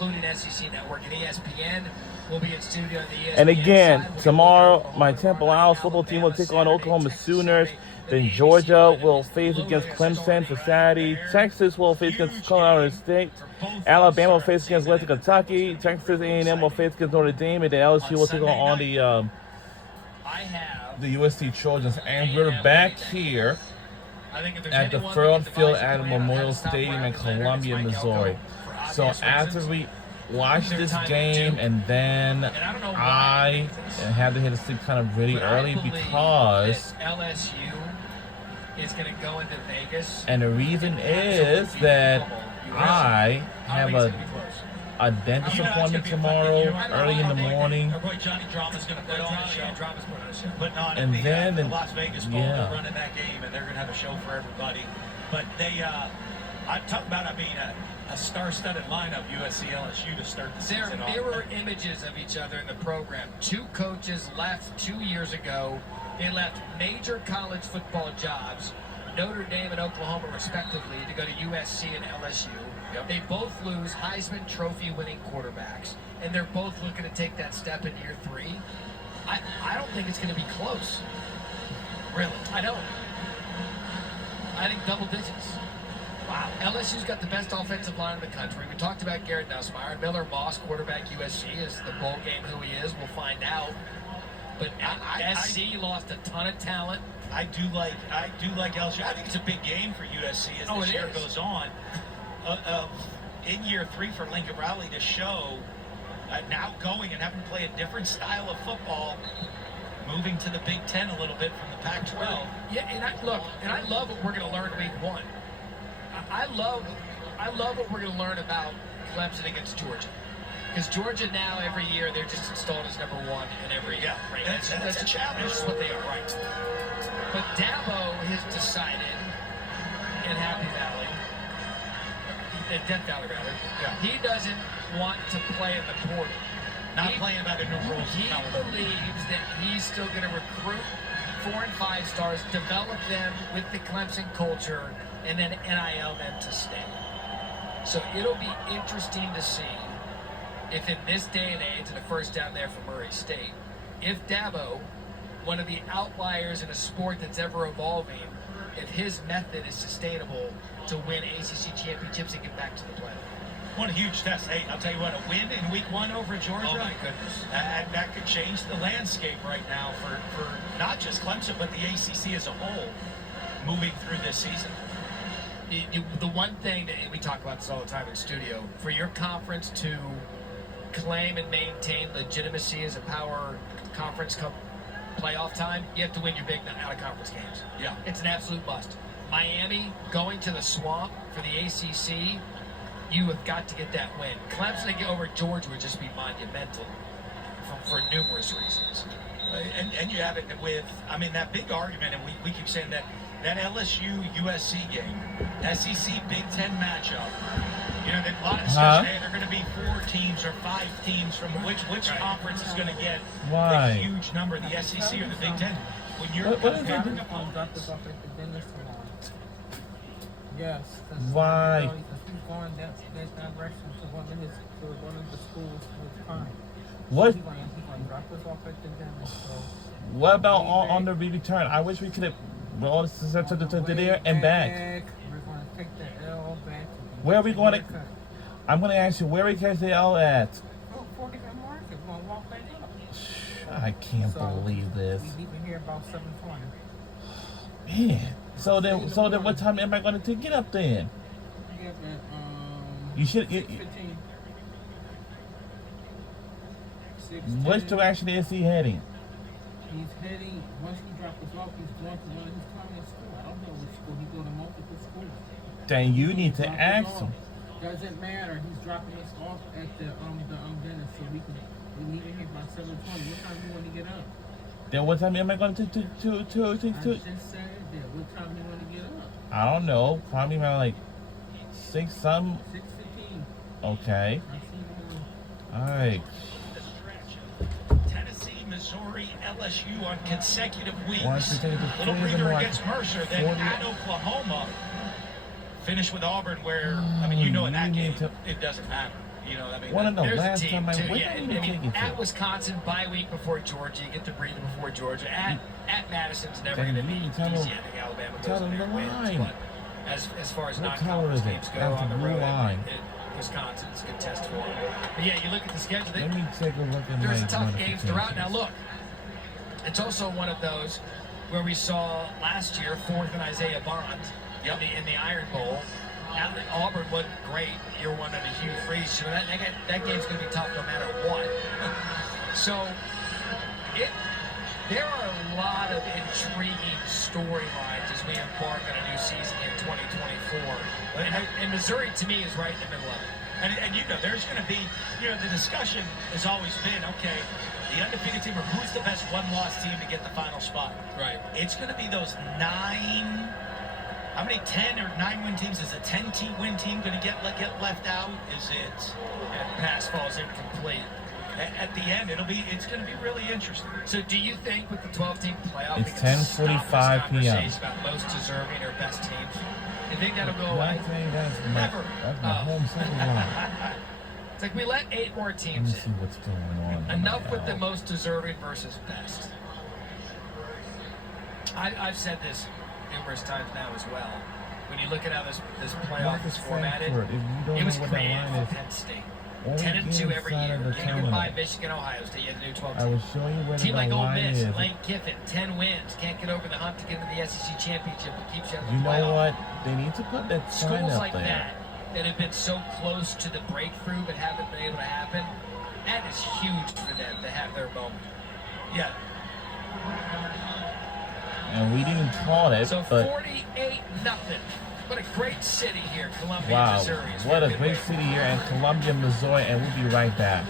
including SEC Network and ESPN. We'll be in studio on the ESPN And again, side. tomorrow, my Temple Owls football team will take on Oklahoma Sooners. Then Georgia will face against Clemson for Saturday. Texas will face against Colorado State. Alabama will face against Western Kentucky. Texas A&M will face against Notre Dame. And then LSU will take on the USC Trojans. And we're back here at the Furlong Field at Memorial Stadium in Columbia, Missouri. So after we watch this game, and then I had to hit a sleep kind of really early because LSU is going to go into Vegas. And the reason is that I have a dentist appointment tomorrow early in the morning. And then the Las Vegas Bowl, they're running that game, and they're going to have a show for everybody. But they, I'm talking about, a star-studded lineup, USC, LSU, to start the season off. There are mirror images of each other in the program. Two coaches left 2 years ago. They left major college football jobs, Notre Dame and Oklahoma, respectively, to go to USC and LSU. Yep. They both lose Heisman Trophy-winning quarterbacks, and they're both looking to take that step in year 3. I don't think it's going to be close. Really, I don't. I think double digits. Wow. LSU's got the best offensive line in the country. We talked about Garrett Nussmeier. Miller Moss, quarterback USC, is the bowl game who he is. We'll find out. But SC lost a ton of talent. I do like LSU. I think it's a big game for USC as this year goes on. In year 3 for Lincoln Riley to show now going and having to play a different style of football, moving to the Big Ten a little bit from the Pac-12. Yeah, and I love what we're going to learn week 1. I love what we're going to learn about Clemson against Georgia. Because Georgia now, every year, they're just installed as number 1 in every year. Right? That's a challenge. That's what they are, right. But Dabo has decided in Happy Valley, in Death Valley, rather, he doesn't want to play in the portal. Not playing by the new rules. He believes that he's still going to recruit 4 and 5 stars, develop them with the Clemson culture, and then NIL them to stay. So it'll be interesting to see if in this day and age, and the first down there for Murray State, if Dabo, one of the outliers in a sport that's ever evolving, if his method is sustainable to win ACC championships and get back to the playoff. What a huge test. Hey, I'll tell you what, a win in week 1 over Georgia. Oh, my goodness. That could change the landscape right now for not just Clemson, but the ACC as a whole moving through this season. The one thing that we talk about this all the time in studio, for your conference to claim and maintain legitimacy as a power conference playoff time, you have to win your big out-of-conference games. Yeah. It's an absolute must. Miami going to the Swamp for the ACC, you have got to get that win. Clemson to get over Georgia would just be monumental for numerous reasons. And you have it with, that big argument, and we keep saying that LSU-USC game, SEC Big Ten matchup, a lot of discussion, hey, they're going to be 4 teams or 5 teams from which conference is going to get the huge number, the SEC or the Big Ten. When you're comparing Yes. Why? If he's going that direction to one of the schools with fine. What? He's going to drop us off at the dentist. So What about on the return? I wish we could have all this to there and back. We're going to take the L back. Where are we going to? I'm going to ask you, where we catch the L at? Oh, 45 Market. We're going to walk back up. I can't believe this. We leave here about 7:20. Man. So then what time am I going to get up then? Get up at, You should. 6:15. Which direction is he heading? He's heading, once he drops us off, he's going to one of his common school. I don't know which school. He go to multiple schools. Then you need to ask him. Doesn't matter. He's dropping us off at the dentist, so we meet here by 7:20. What time do you want to get up? Then what time am I going to? I just said that. What time do you want to get up? I don't know. Probably around like 6 some. 6:15. Okay. I'll see you All right. Tennessee, Missouri, LSU on consecutive weeks. Little Little breather against Mercer, then at Oklahoma. Finish with Auburn, where in that game it doesn't matter. You know, I mean, One of the There's a last team, time too. where Yeah, did and, we I mean, take it at to? Wisconsin, bye week before Georgia, you get to breathe before Georgia. At Madison's never Then going to be you easy. tell I them- think Alabama tell goes in them there and the wins. line. But as far as What color non-conference is it? games go That's on the the blue road, line. Wisconsin is a good test for them. But yeah, you look at the schedule. Let me take a look at There's my tough games throughout. Now notifications. look, it's also one of those where we saw last year, 4th and Isaiah Bond in the Iron Bowl. Auburn wasn't great year one under Hugh Freeze. So that game's going to be tough no matter what. So there are a lot of intriguing storylines as we embark on a new season in 2024. And Missouri, to me, is right in the middle of it. And you know, there's going to be, you know, the discussion has always been, okay, the undefeated team, or who's the best one-loss team to get the final spot? Right. It's going to be those 9, how many 10 or 9-win teams? Is a 10-win team going to get left out? Is it? And pass falls incomplete. At the end, it's going to be really interesting. So do you think with the 12-team playoff, It's we can stop this 10:45 p.m. conversation about most deserving or best teams? You think that'll go Well, away? I think that's my Never. home second line. It's like we let 8 more Let me teams see in. what's going on. Enough with the now. most deserving versus best. I've said this numerous times now as well. When you look at how this playoff Marcus is formatted, Frankfurt, if you don't it was know what that created line for is, Penn State. only 10-2 every inside year. of the You can buy terminal. Michigan, Ohio State. You have the new 12 I team. will show you where Team the like Ole line Miss, is. Lane Kiffin, 10 wins, can't get over the hump to get into the SEC championship, but keeps you in the You know playoff. what? They need to put that sign Schools up like there. that have been so close to the breakthrough but haven't been able to happen, that is huge for them to have their moment. Yeah. And we didn't call it, So but 48-0. What a great city here, Columbia, wow, Missouri. It's what been a great way. city here in Columbia, Missouri, and we'll be right back.